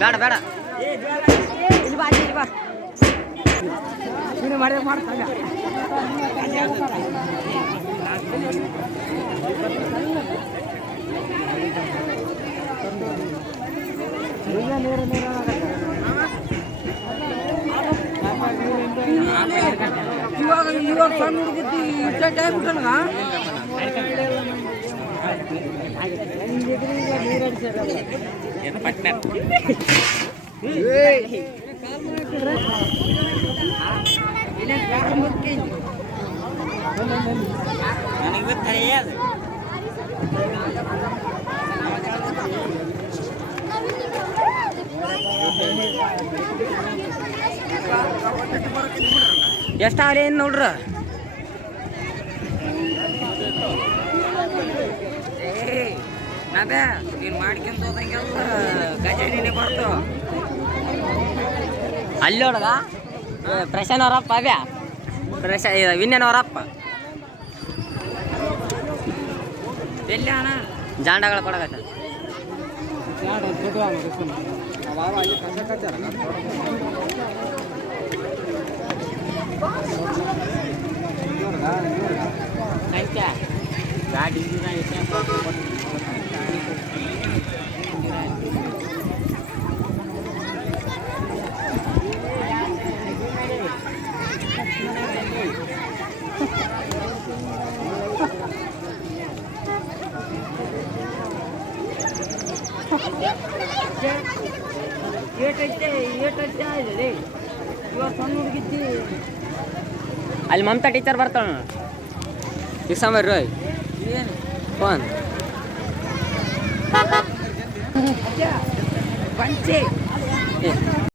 ಬೇಡ ಬೇಡ ಇಲ್ಲಿ ಬಾ ಇಲ್ಲಿ ಬಾ ನೀನು ಮಾಡಿದ್ರೆ ಮಾಡ್ತಾಗ ಇವಾಗ ಸಣ್ಣ ಹುಡುಗುತ್ತಿ ಇಟ್ಟ ಆಗ್ಬಿಟ್ಟಣ ಎಷ್ಟಾಗಲಿ ಏನು ನೋಡ್ರ ನಾವೇ ನೀನು ಮಾಡ್ಕೊಂತ ಹೋದಂಗೆಲ್ಲ ಗಜಾಡಿನೇ ಬರ್ತು ಅಲ್ಲಿ ನೋಡಗ ಪ್ರಶಾಂತ್ ಅವರಪ್ಪ ಅವ್ಯಾ ವಿನ್ಯನ್ ಅವರಪ್ಪ ಎಲ್ಲಿ ಅಣ್ಣ ಜಾಂಡಗಳ ಕೊಡಗತ್ತ ಗಾಡಿ ಅಲ್ಲಿ ಮಮತಾ ಟೀಚರ್ ಬರ್ತಾಳ ಇಸ್ಕೊಂಬರ್ ರೋಯ್ ಫೋನ್ ಪಂಚೆ